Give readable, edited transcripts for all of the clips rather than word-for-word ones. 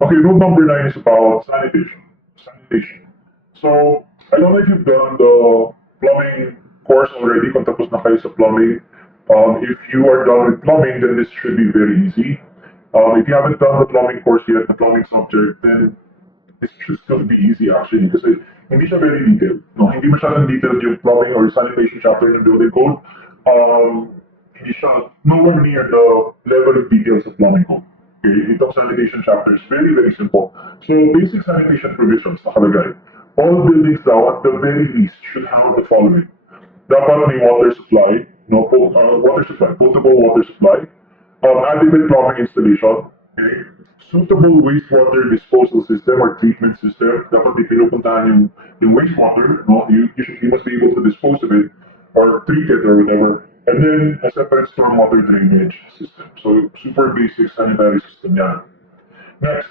Okay, rule number 9 is about sanitation. Sanitation. So, I don't know if you've done the plumbing course already, kung tapos na kayo sa plumbing. If you are done with plumbing, then this should be very easy. If you haven't done the plumbing course yet, the plumbing subject, then this should still be easy actually kasi hindi siya very detailed. No? Hindi masyadong detailed yung plumbing or sanitation chapter ng building code. Hindi siya nowhere near the level of details of plumbing code. Okay, itong sanitation chapter is very, very simple. So, basic sanitation provisions nakalagay. All buildings daw, at the very least, should have the following. Dapat may water supply, no, water supply, potable water supply, adequate plumbing installation, okay, suitable wastewater disposal system or treatment system. Dapat di pinupuntahan yung wastewater, no, you must be able to dispose of it or treat it or whatever. And then a separate stormwater drainage system. So super basic sanitary system yan. Next,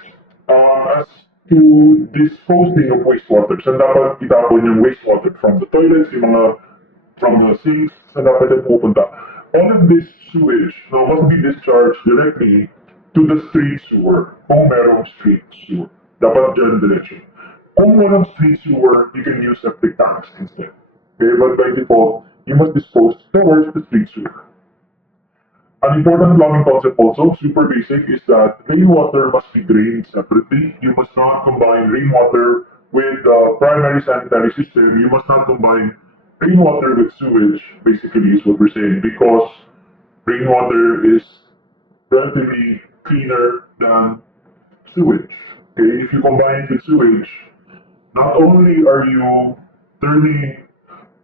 as to disposing of wastewater, saan dapat itapon yung wastewater from the toilets, yung mga from the sinks, saan dapat yan pupunta. All of this sewage now must be discharged directly to the street sewer, kung merong street sewer. Dapat dyan diretso. Kung merong street sewer, you can use septic tanks instead. Okay, but by default, you must dispose towards the street sewer. An important plumbing concept also, super basic, is that rainwater must be drained separately. You must not combine rainwater with the primary sanitary system. You must not combine rainwater with sewage, basically, is what we're saying, because rainwater is relatively cleaner than sewage. Okay, if you combine it with sewage, not only are you turning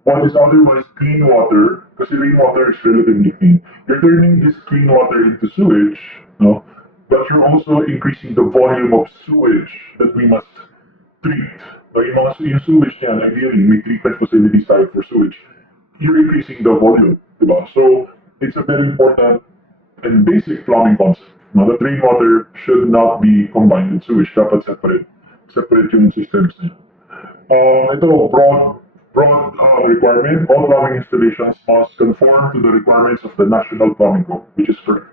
what is otherwise clean water, kasi rainwater is relatively clean, you're turning this clean water into sewage, no? But you're also increasing the volume of sewage that we must treat. So yung sewage niyan, ideally, may treatment facilities tayo for sewage. You're increasing the volume, diba? So it's a very important and basic plumbing concept. No, that rainwater should not be combined with sewage. Dapat separate yung systems niya. Ito, broad requirement. All plumbing installations must conform to the requirements of the National Plumbing Code, which is correct.